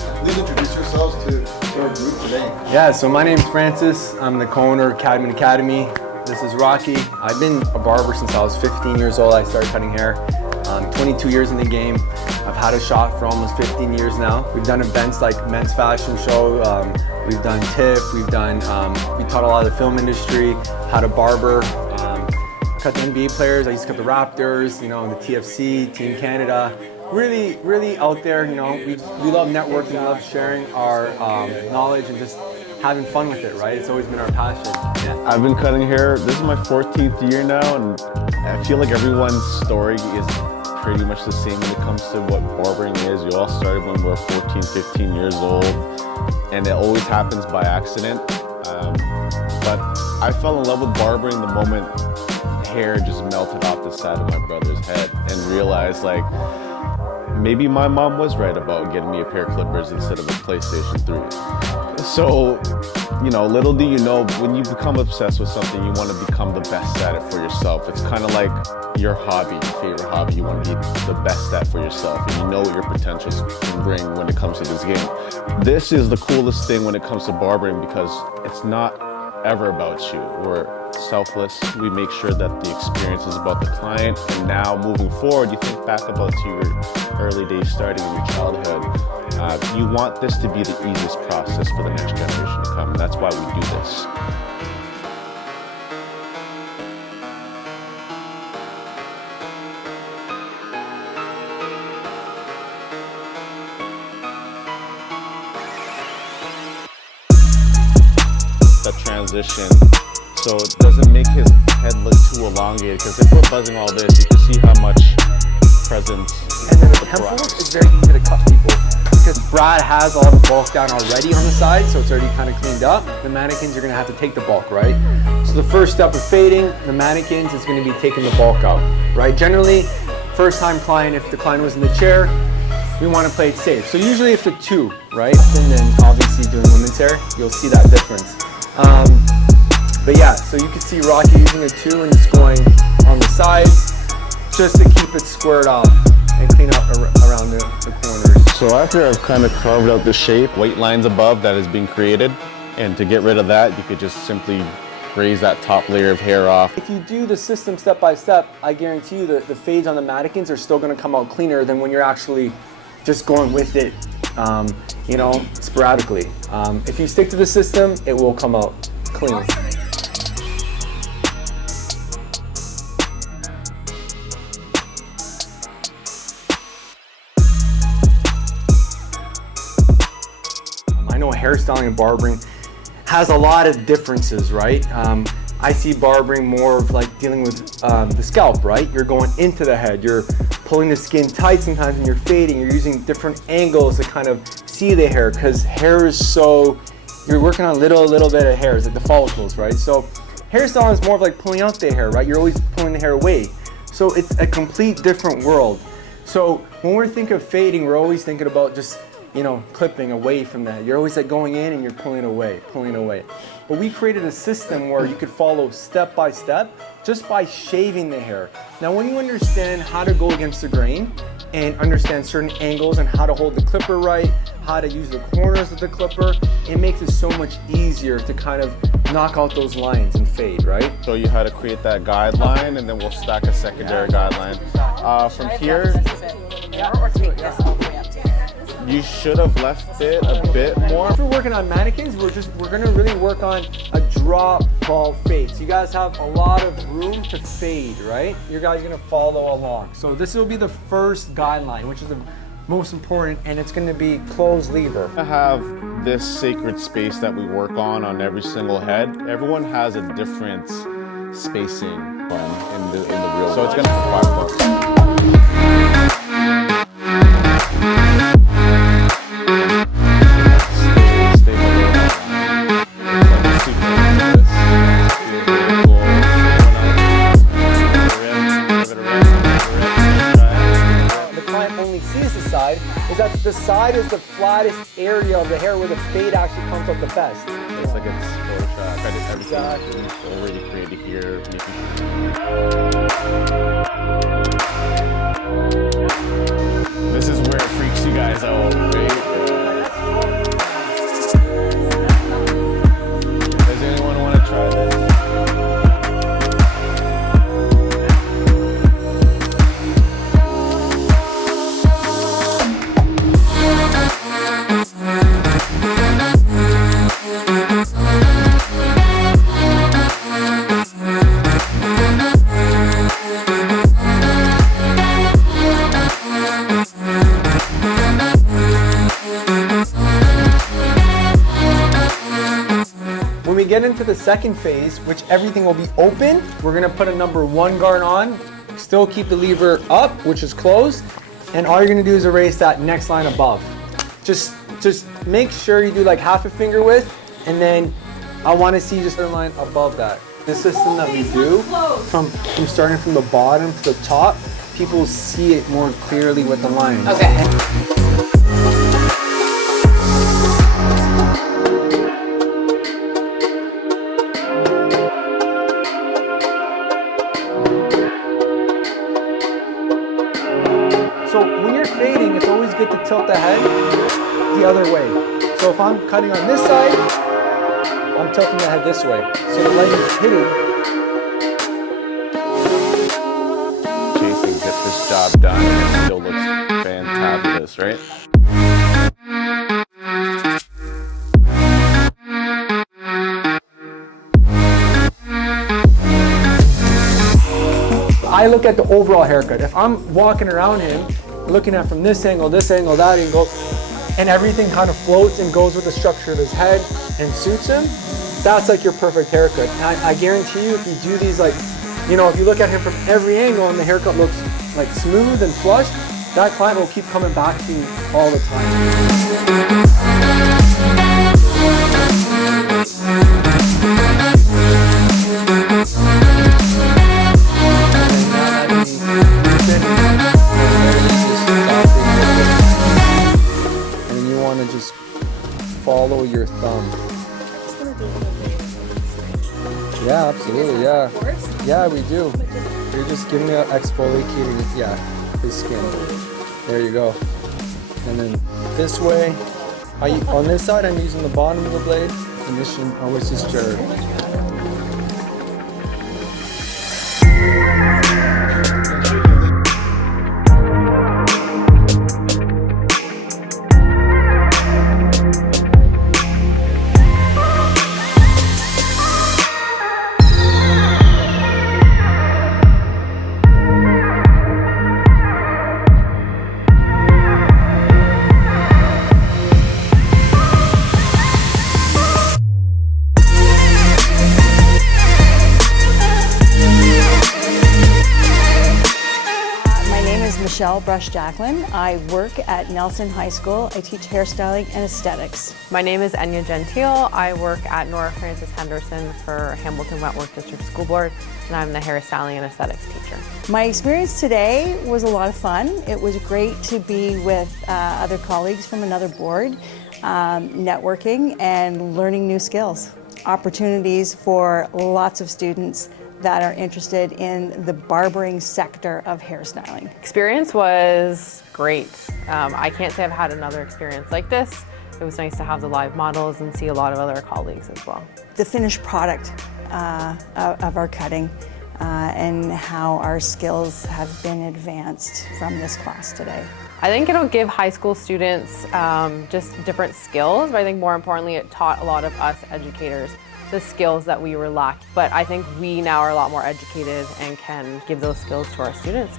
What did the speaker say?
Please introduce yourselves to our group today. Yeah, so my name's Francis. I'm the co-owner of CADMEN Academy. This is Rocky. I've been a barber since I was 15 years old. I started cutting hair. 22 years in the game. I've had a shop for almost 15 years now. We've done events like Men's Fashion Show. We've done TIFF. We taught a lot of the film industry, how to barber. Cut the NBA players. I used to cut the Raptors, you know, the TFC, Team Canada. Really, really out there, you know. We love networking, we love sharing our knowledge and just having fun with it, right? It's always been our passion. Yeah. I've been cutting hair, this is my 14th year now, and I feel like everyone's story is pretty much the same when it comes to what barbering is. You all started when we were 14, 15 years old, and it always happens by accident. But I fell in love with barbering the moment hair just melted off the side of my brother's head and realized, like, maybe my mom was right about getting me a pair of clippers instead of a PlayStation 3. So, you know, little do you know, when you become obsessed with something, you want to become the best at it for yourself. It's kind of like your hobby, your favorite hobby, you want to be the best at for yourself, and you know what your potentials can bring when it comes to this game. This is the coolest thing when it comes to barbering because it's not ever about you. We're selfless. We make sure that the experience is about the client, and now moving forward, you think back about to your early days starting in your childhood. You want this to be the easiest process for the next generation to come, and that's why we do this. That transition, so it doesn't make his head look too elongated, because if we're buzzing all this, you can see how much presence. And then the temple is very easy to cut people because Brad has all the bulk down already on the side, so it's already kind of cleaned up. The mannequins, you're gonna have to take the bulk, right? So the first step of fading the mannequins is gonna be taking the bulk out, right? Generally, first time client, if the client was in the chair, we want to play it safe. So usually if the two, right? And then obviously doing women's hair, you'll see that difference. But yeah, so you can see Rocky using a 2 and just going on the sides just to keep it squared off and clean up around the corners. So after I've kind of carved out the shape, white lines above that is being created, and to get rid of that, you could just simply raise that top layer of hair off. If you do the system step by step, I guarantee you that the fades on the mannequins are still going to come out cleaner than when you're actually just going with it, you know, sporadically. If you stick to the system, it will come out clean. I know hairstyling and barbering has a lot of differences, right? I see barbering more of like dealing with the scalp, right? You're going into the head, you're pulling the skin tight sometimes when you're fading, you're using different angles to kind of see the hair, because hair is so, you're working on little bit of hairs, like the follicles, right? So hairstyling is more of like pulling out the hair, right? You're always pulling the hair away. So it's a complete different world. So when we're thinking of fading, we're always thinking about just, you know, clipping away from that. You're always like going in and you're pulling away. But we created a system where you could follow step by step just by shaving the hair. Now, when you understand how to go against the grain and understand certain angles and how to hold the clipper right, how to use the corners of the clipper, it makes it so much easier to kind of knock out those lines and fade, right? Show you how to create that guideline, and then we'll stack a secondary guideline. From here, you should have left it a bit more. If we're working on mannequins, we're gonna really work on a drop ball fade. So you guys have a lot of room to fade, right? You guys are gonna follow along. So this will be the first guideline, which is the most important, and it's gonna be closed lever. I have this sacred space that we work on every single head. Everyone has a different spacing in the real. So it's gonna be 5 bucks. Is that the side is the flattest area of the hair where the fade actually comes up the best. It's like it's Photoshop. Everything is already created here. This is where it freaks you guys out, right? get into the second phase, which everything will be open, we're gonna put a number 1 guard on, still keep the lever up, which is closed, and all you're gonna do is erase that next line above. Just make sure you do like half a finger width, and then I wanna see just a line above that. The system that we do, from starting from the bottom to the top, people see it more clearly with the lines. Okay. So when you're fading, it's always good to tilt the head the other way. So if I'm cutting on this side, I'm tilting the head this way. So the light is hitting. Jason, get this job done and it still looks fantabulous, right? I look at the overall haircut. If I'm walking around him, looking at from this angle, that angle, and everything kind of floats and goes with the structure of his head and suits him, that's like your perfect haircut. And I guarantee you, if you do these, like, you know, if you look at him from every angle and the haircut looks like smooth and flush, that client will keep coming back to you all the time. And you want to just follow your thumb. Yeah, absolutely, yeah. Yeah, we do. You're just giving me exfoliating, yeah, his skin. There you go. And then this way, on this side, I'm using the bottom of the blade, and this should always just jar. Brush-Jacqueline. I work at Nelson High School. I teach hairstyling and aesthetics. My name is Enya Gentile. I work at Nora Francis Henderson for Hamilton Wentworth District School Board, and I'm the hairstyling and aesthetics teacher. My experience today was a lot of fun. It was great to be with other colleagues from another board, networking and learning new skills. Opportunities for lots of students that are interested in the barbering sector of hairstyling. Experience was great. I can't say I've had another experience like this. It was nice to have the live models and see a lot of other colleagues as well. The finished product of our cutting and how our skills have been advanced from this class today. I think it'll give high school students just different skills, but I think more importantly it taught a lot of us educators the skills that we were lacking. But I think we now are a lot more educated and can give those skills to our students.